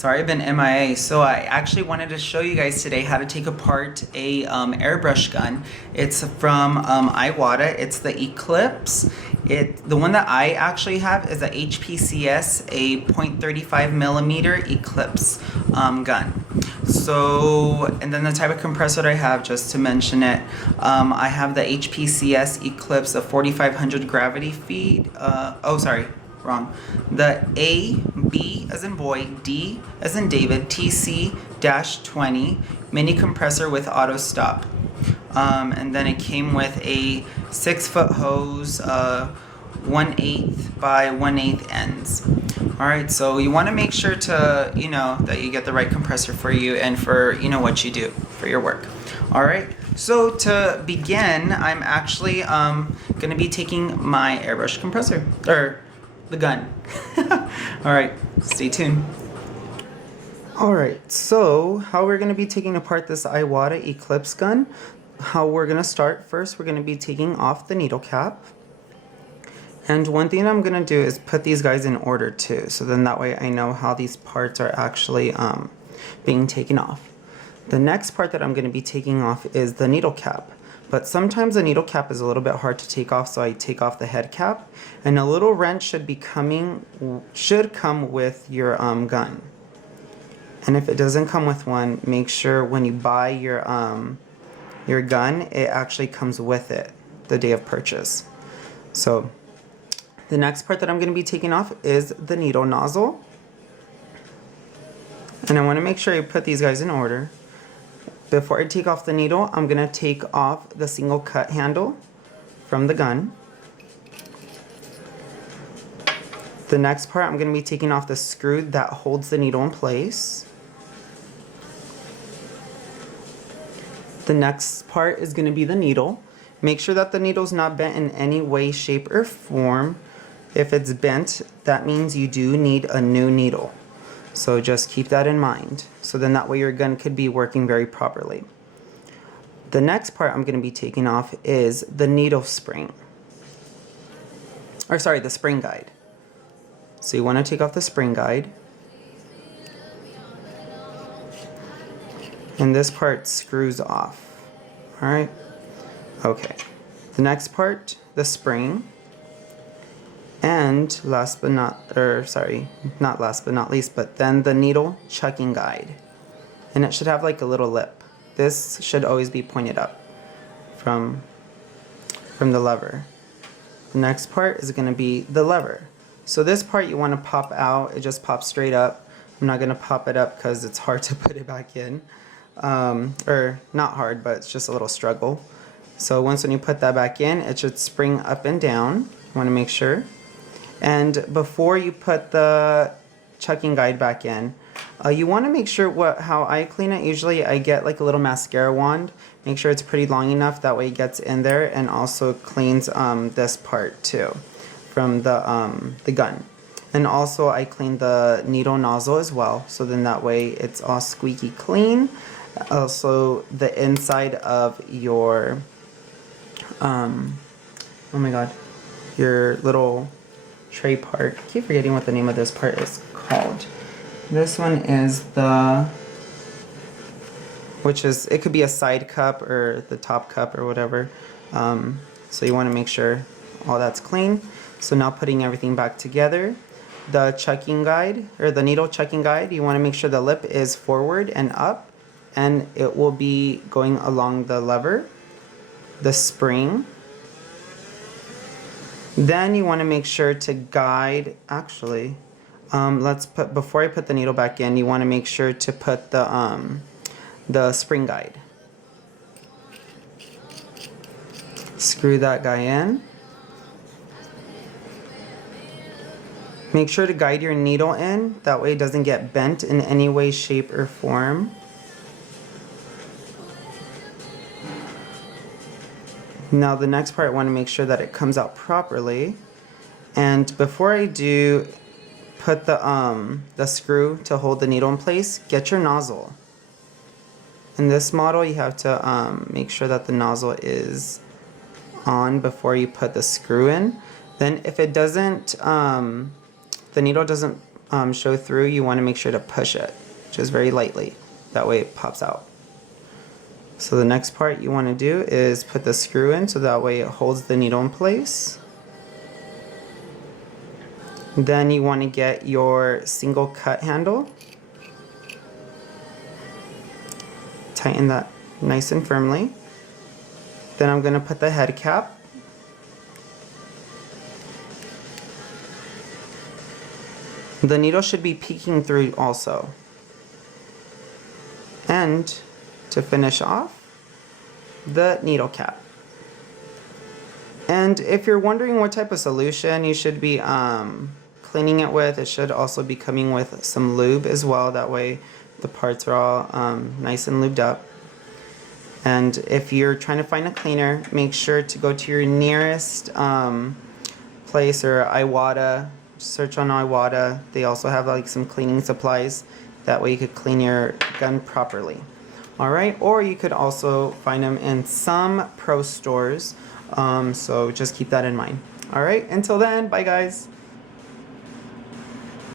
Sorry I've been MIA. So I actually wanted to show you guys today how to take apart a airbrush gun. It's from Iwata. It's the Eclipse. The one that I actually have is a HP-CS, a .35 millimeter Eclipse gun. So, and then the type of compressor that I have, just to mention it, I have the HP-CS Eclipse, a 4500 gravity feed. Wrong. The A, B as in boy, D as in David, TC-20 mini compressor with auto stop. And then it came with a 6-foot hose, 1/8 by 1/8 ends. Alright, so you want to make sure to, that you get the right compressor for you and for, what you do for your work. Alright, so to begin, I'm actually going to be taking my airbrush compressor, or the gun. Alright, stay tuned. Alright, so how we're going to be taking apart this Iwata Eclipse gun, how we're going to start, first we're going to be taking off the needle cap. And one thing I'm going to do is put these guys in order too, so then that way I know how these parts are actually being taken off. The next part that I'm going to be taking off is the needle cap. But sometimes the needle cap is a little bit hard to take off, so I take off the head cap. And a little wrench should come with your gun. And if it doesn't come with one, make sure when you buy your gun, it actually comes with it the day of purchase. So the next part that I'm going to be taking off is the needle nozzle. And I want to make sure I put these guys in order. Before I take off the needle, I'm going to take off the single cut handle from the gun. The next part, I'm going to be taking off the screw that holds the needle in place. The next part is going to be the needle. Make sure that the needle's not bent in any way, shape, or form. If it's bent, that means you do need a new needle. So just keep that in mind. So then that way your gun could be working very properly. The next part I'm going to be taking off is the needle spring. Or sorry, the spring guide. So you want to take off the spring guide. And this part screws off. Alright? Okay. The next part, the spring. And not last but not least, but then the needle chucking guide. And it should have like a little lip. This should always be pointed up from the lever. The next part is going to be the lever. So this part you want to pop out. It just pops straight up. I'm not going to pop it up because it's hard to put it back in. Or not hard, but it's just a little struggle. So once when you put that back in, it should spring up and down. You want to make sure. And before you put the chucking guide back in, you want to make sure how I clean it. Usually I get like a little mascara wand. Make sure it's pretty long enough, that way it gets in there and also cleans this part too from the gun. And also I clean the needle nozzle as well, so then that way it's all squeaky clean. Also the inside of your your little tray part. I keep forgetting what the name of this part is called. This one is it could be a side cup or the top cup or whatever. So you want to make sure all that's clean. So now putting everything back together, the chucking guide or the needle chucking guide, you want to make sure the lip is forward and up, and it will be going along the lever, the spring. Then you want to make sure to guide, actually, before I put the needle back in, you want to make sure to put the spring guide. Screw that guy in. Make sure to guide your needle in, that way it doesn't get bent in any way, shape, or form. Now the next part, I want to make sure that it comes out properly. And before I do put the screw to hold the needle in place, get your nozzle. In this model, you have to make sure that the nozzle is on before you put the screw in. Then if it doesn't, the needle doesn't show through, you want to make sure to push it just very lightly. That way it pops out. So the next part you want to do is put the screw in so that way it holds the needle in place. Then you want to get your single cut handle. Tighten that nice and firmly. Then I'm going to put the head cap. The needle should be peeking through also. And to finish off, the needle cap. And if you're wondering what type of solution you should be cleaning it with, it should also be coming with some lube as well. That way the parts are all nice and lubed up. And if you're trying to find a cleaner, make sure to go to your nearest place, or Iwata. Search on Iwata. They also have like some cleaning supplies. That way you could clean your gun properly. Alright, or you could also find them in some pro stores. So just keep that in mind. Alright, until then, bye guys.